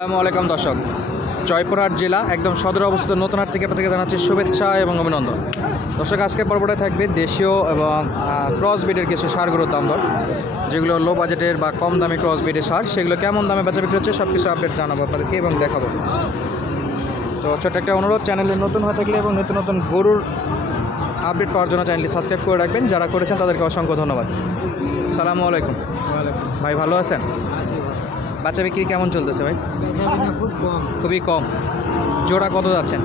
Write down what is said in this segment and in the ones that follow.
আসসালামু আলাইকুম দর্শক, জয়পুরহাট জেলা একদম সদর অবস্থিত নতুনহাট থেকে আপনাদেরকে জানাচ্ছি শুভেচ্ছা এবং অভিনন্দন। দর্শক, আজকে পর্বটা থাকবে দেশীয় এবং ক্রস ব্রিডের কিছু সার গরুর দাম দর, যেগুলো লো বাজেটের বা কম দামি ক্রস ব্রিডের সার, সেগুলো কেমন দামে বেচা বিক্রি হচ্ছে সব কিছু আপডেট জানাবো আপনাদেরকে এবং দেখাবো। তো ছোট্ট একটা অনুরোধ, চ্যানেলে নতুন হয়ে থাকলে এবং নতুন নতুন গরুর আপডেট পাওয়ার জন্য চ্যানেলটি সাবস্ক্রাইব করে রাখবেন। যারা করেছেন তাদেরকে অসংখ্য ধন্যবাদ। আসসালামু আলাইকুম ভাই, ভালো আছেন? বাচ্চা বিক্রি কেমন চলতেছে ভাই? খুব কম, খুবই কম। জোড়া কত যাচ্ছেন?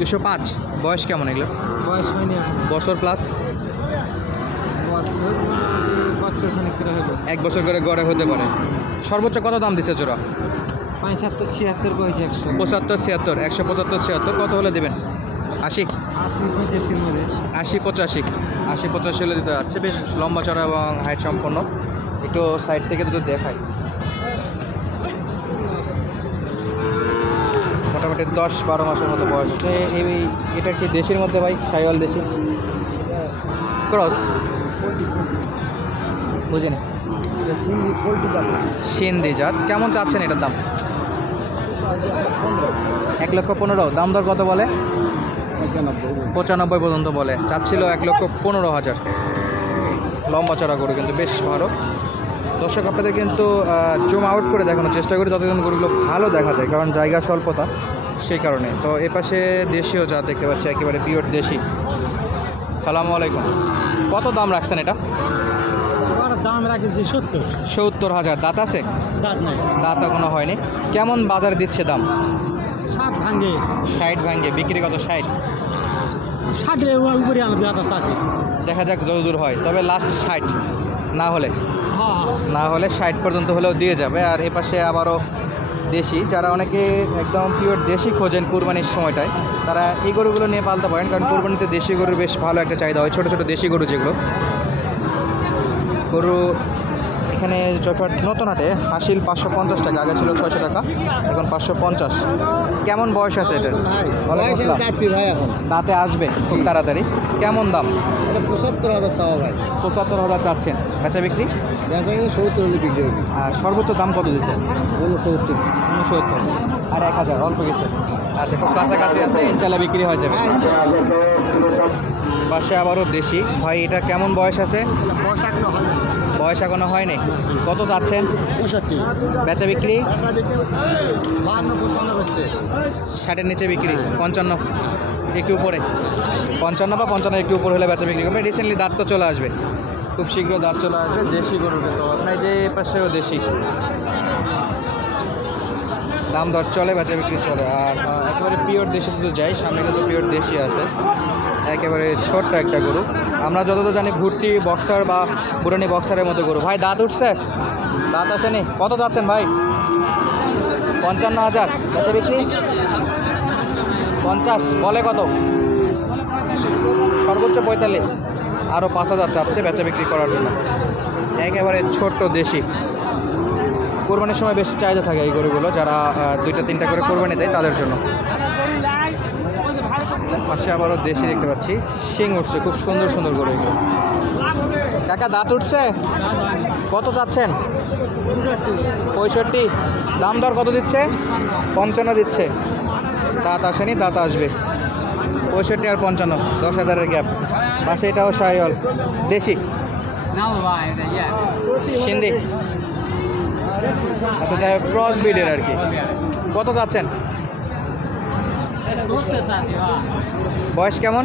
205। বয়স কেমন এগুলো? বয়স হয়নি এখন, বছর প্লাস? বছর খানিক করে হলো। 1 বছর করে গড়ে হতে পারে। সর্বোচ্চ কত দাম দিছে জোড়া? 75-76 কয়েছে। 75-76, 175-76 কত হলে দেবেন? 80? 80-85 মধ্যে। 80-85, 80-85 হলে দিতে যাচ্ছে। বেশ লম্বা চড়া এবং হাইট সম্পন্ন। একটু সাইড থেকে দুটো দেখাই। মোটামুটি 10-12 মাসের মতো বয়স হচ্ছে। এটা কি দেশির মধ্যে ভাই? সাইওয়াল দেশি ক্রস? বুঝেন, সিন্ধি জাত। কেমন চাচ্ছেন এটার দাম? 1,15,000। দাম দর কত বলে? 95 পর্যন্ত বলে। চাচ্ছিল 1,15,000। লম্বা চড়া গরু, কিন্তু বেশ ভালো। দর্শক, আপনাদের কিন্তু জুম আউট করে দেখানোর চেষ্টা করি যতদিন গরুগুলো ভালো দেখা যায়, কারণ জায়গা স্বল্পতা, সেই কারণে। তো এপাশে দেশীয় জাত দেখতে পাচ্ছি, একেবারে পিওর দেশি। সালামু আলাইকুম। কত দাম রাখছেন এটা? দাম রাখেছি 70,000। দাঁত আছে? দাঁত নাই, দাঁত এখনো হয়নি। কেমন বাজারে দিচ্ছে দাম? 60 ভাঙে। 60 ভাঙ্গে। বিক্রি কত? 60? 60 উপরে আমাদের আছে। দেখা যাক যতদূর হয়। তবে লাস্ট 60, না হলে হ্যাঁ, 60 পর্যন্ত হলেও দিয়ে যাবে। আর এপাশে আবারও দেশি, যারা অনেকে একদম পিওর দেশি খোঁজেন কুরবানির সময়টায়, তারা এই গরুগুলো নিয়ে পালতে পারেন, কারণ কুরবানিতে দেশি গরুর বেশ ভালো একটা চাহিদা হয়। ছোটো ছোটো দেশি গরু যেগুলো গরু এখানে জয়পুরহাট নতুন হাটে হাসিল 550 টাকা, আগে ছিল 600 টাকা, এখন 550। কেমন বয়স আছে এটা? ওয়ালাইকুম আসসালাম। ভাই এখন দাঁতে আসবে খুব তাড়াতাড়ি। কেমন দাম? এটা 75,000 চাওয়া ভাই। 75,000 চাচ্ছেন। বেচা বিক্রি? 70 হলে বিক্রি হবে। আর সর্বোচ্চ দাম কত দিচ্ছে? 69। 69 আর 1,000 অল্প কিছু। আচ্ছা, খুব কাছাকাছি আছে, ইনশাল্লাহ বিক্রি হয়ে যাবে। পাশে আবারও দেশি ভাই, এটা কেমন বয়স আছে? বয়স এখনো হয়নি। কত যাচ্ছেন? 65। বেচা বিক্রি? 52-55 হচ্ছে। 60-এর নিচে বিক্রি? 55 একটু উপরে? 55 বা 55 একটু উপরে হলে বেচা বিক্রি করবে। রিসেন্টলি দাঁত তো চলে আসবে, খুব শীঘ্র দাঁত চলে আসবে দেশি গরুর। কিন্তু আপনার যে পাশেও দেশি দাম দর চলে, বেচা বিক্রি চলে। আর একেবারে পিওর দেশি যদি যাই, সামনে কিন্তু পিওর দেশি আছে, একেবারে ছোট্ট একটা গরু। আমরা যতদূর জানি ভুট্টি বক্সার বা বুরানি বক্সারের মতো গরু। ভাই দাঁত উঠছে? দাঁত আসেনি। কত যাচ্ছেন ভাই? 55,000। বেচা বিক্রি? 50। বলে কত? সর্বোচ্চ 45। আরও 5,000 চাচ্ছে বেচা বিক্রি করার জন্য। একেবারে ছোট্ট দেশি। কোরবানির সময় বেশ চাহিদা থাকে এই গরুগুলো, যারা 2-3টা করে কোরবানি দেয় তাদের জন্য। পাশে আবারও দেশি দেখতে পাচ্ছি, শিং উঠছে, খুব সুন্দর সুন্দর গরু এগুলো। কাকা দাঁত উঠছে? কত চাচ্ছেন? 65। দাম দর কত দিচ্ছে? 55 দিচ্ছে। দাঁত আসেনি, দাঁত আসবে। 65 আর 55, 10,000-এর গ্যাপ। পাশে এটাও সাইওয়াল দেশি সিন্ধি। আচ্ছা, যাই হোক, ক্রস ব্রিডের আর কি। কত যাচ্ছেন? বয়স কেমন?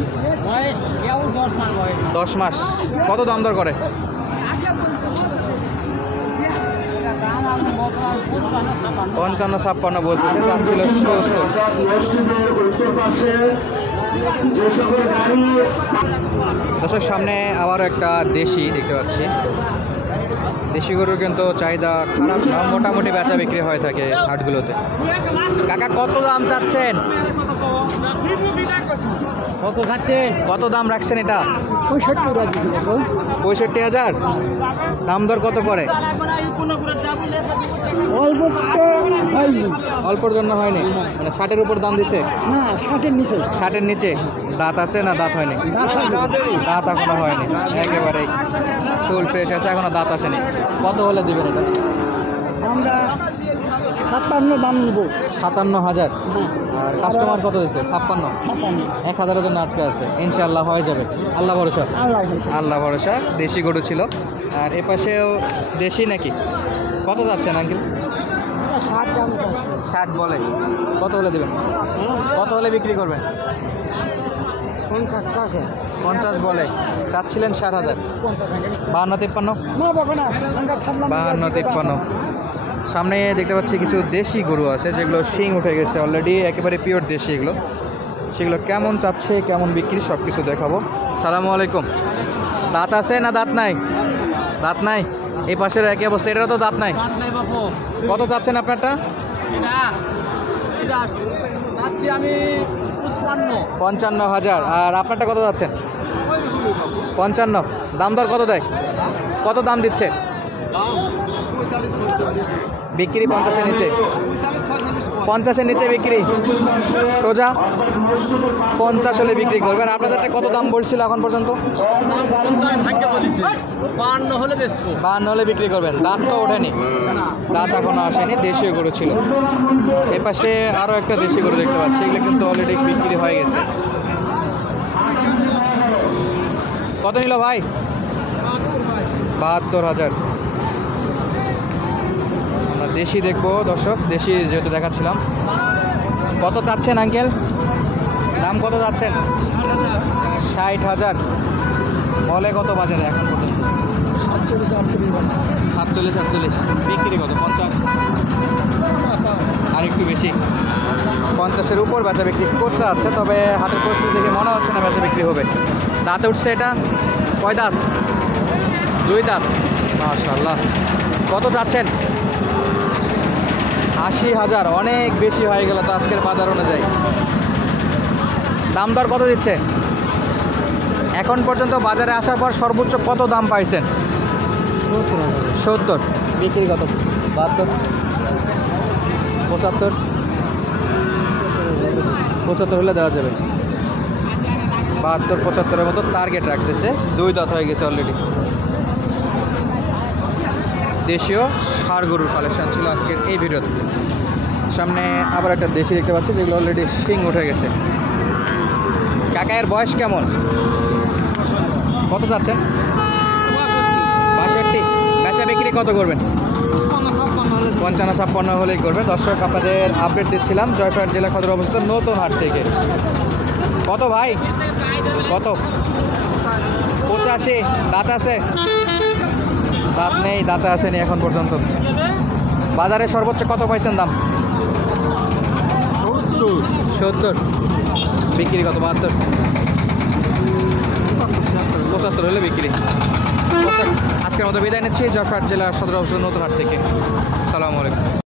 10 মাস। কত দাম দর করে? 55-56 বলতেছে, যাচ্ছিল 70। দর্শক, সামনে আবারও একটা দেশি দেখতে পাচ্ছি। দেশি গরুর কিন্তু চাহিদা খারাপ না, মোটামুটি বেচা বিক্রি হয়ে থাকে হাটগুলোতে। কাকা কত দাম চাচ্ছেন? কত দাম রাখছেন এটা? 65,000। দাম দর কত করে? অল্পর জন্য হয়নি, মানে 60-এর উপর দাম দিছে? না, 60-এর নিচে। 60-এর নিচে। দাঁত আছে না দাঁত হয়নি? দাঁত এখনো হয়নি, একেবারেই ফুল ফ্রেশ আছে, এখনো দাঁত আসেনি। কত হলে দিবেন এটা? আমরা 57 দাম নেবো। 57,000। আর কাস্টমার কত দিচ্ছে? 56। 1,000-এর জন্য আটকে আছে, ইনশাআল্লাহ হয়ে যাবে, আল্লাহ ভরসা। আল্লাহ ভরসা। দেশি গরু ছিল। আর এ পাশেও দেশি নাকি? কত যাচ্ছেন আঙ্কেল? 60 বলে। কত হলে দেবেন? কত হলে বিক্রি করবেন? 50 বলে। চাচ্ছিলেন 60,000। 52-53? 52-53। সামনে দেখতে পাচ্ছি কিছু দেশি গরু আছে যেগুলো শিং উঠে গেছে অলরেডি, একেবারে পিওর দেশি এগুলো। সেগুলো কেমন চাচ্ছে, কেমন বিক্রি, সব কিছু দেখাবো। সালামু আলাইকুম। দাঁত আছে না দাঁত নাই? দাঁত নাই। এই পাশের একই অবস্থা, এটারও তো দাঁত নাই। কত চাচ্ছেন আপনারটা? আমি 55,000। আর আপনারটা কত যাচ্ছেন? 55। দাম দর কত দেয়? কত দাম দিচ্ছে? বিক্রি 50-এর নিচে? 50-এর নিচে বিক্রি সোজা? 50 হলে বিক্রি করবেন। আপনাদেরটা কত দাম বলছিল এখন পর্যন্ত? 52 হলে বিক্রি করবেন। দাঁত তো ওঠেনি, দাঁত এখনো আসেনি, দেশীয় গরু ছিল। এ পাশে আরও একটা দেশি গরু দেখতে পাচ্ছি, এগুলো কিন্তু অলরেডি বিক্রি হয়ে গেছে। কত নিল ভাই? 72,000। আমরা দেশি দেখবো দর্শক, দেশি যেহেতু দেখাচ্ছিলাম। কত চাচ্ছেন আঙ্কেল? দাম কত চাচ্ছেন? 60,000 বলে। কত বাজারে এখন পর্যন্ত? 47-48। বিক্রি কত? 50? আর একটু বেশি, 50-এর উপর বেচা বিক্রি করতে আছে, তবে হাটের পরিস্থিতি দেখে মনে হচ্ছে না বেচা বিক্রি হবে। দাঁতে উঠছে এটা? কয় দাঁত? 2 দাঁত। মাশাআল্লাহ। কত যাচ্ছেন? 80,000। অনেক বেশি হয়ে গেল তো আজকের বাজার অনুযায়ী। দাম দর কত দিচ্ছে এখন পর্যন্ত? বাজারে আসার পর সর্বোচ্চ কত দাম পাইছেন? 70। বিক্রি কত? 72, 75? 75 হলে দেওয়া যাবে। 72-75-এর মতো টার্গেট রাখতেছে। 2 দাঁত হয়ে গেছে অলরেডি। দেশীয় ষাঁড় গরুর কালেকশন ছিল আজকের এই ভিডিওতে। সামনে আবার একটা দেশি দেখতে পাচ্ছি যেগুলো অলরেডি শিং উঠে গেছে। কাকায়ের বয়স কেমন? কত যাচ্ছেন? 62। বেচা বিক্রি কত করবেন? 55-56 হলেই করবে। দর্শক, আপনাদের আপডেট দিচ্ছিলাম জয়পুরহাট জেলা সদর অবস্থিত নতুন হাট থেকে। কত ভাই? কত? 85। দাঁত আছে? দাঁত নেই, দাঁতে আসেনি এখন পর্যন্ত। বাজারে সর্বোচ্চ কত পাইছেন দাম? 70। বিক্রি কত? 72, 75 হলে বিক্রি। আজকের মতো বিদায় নিচ্ছি জয়পুরহাট জেলার সদর অবস্থিত নতুন হাট থেকে। আসসালামু আলাইকুম।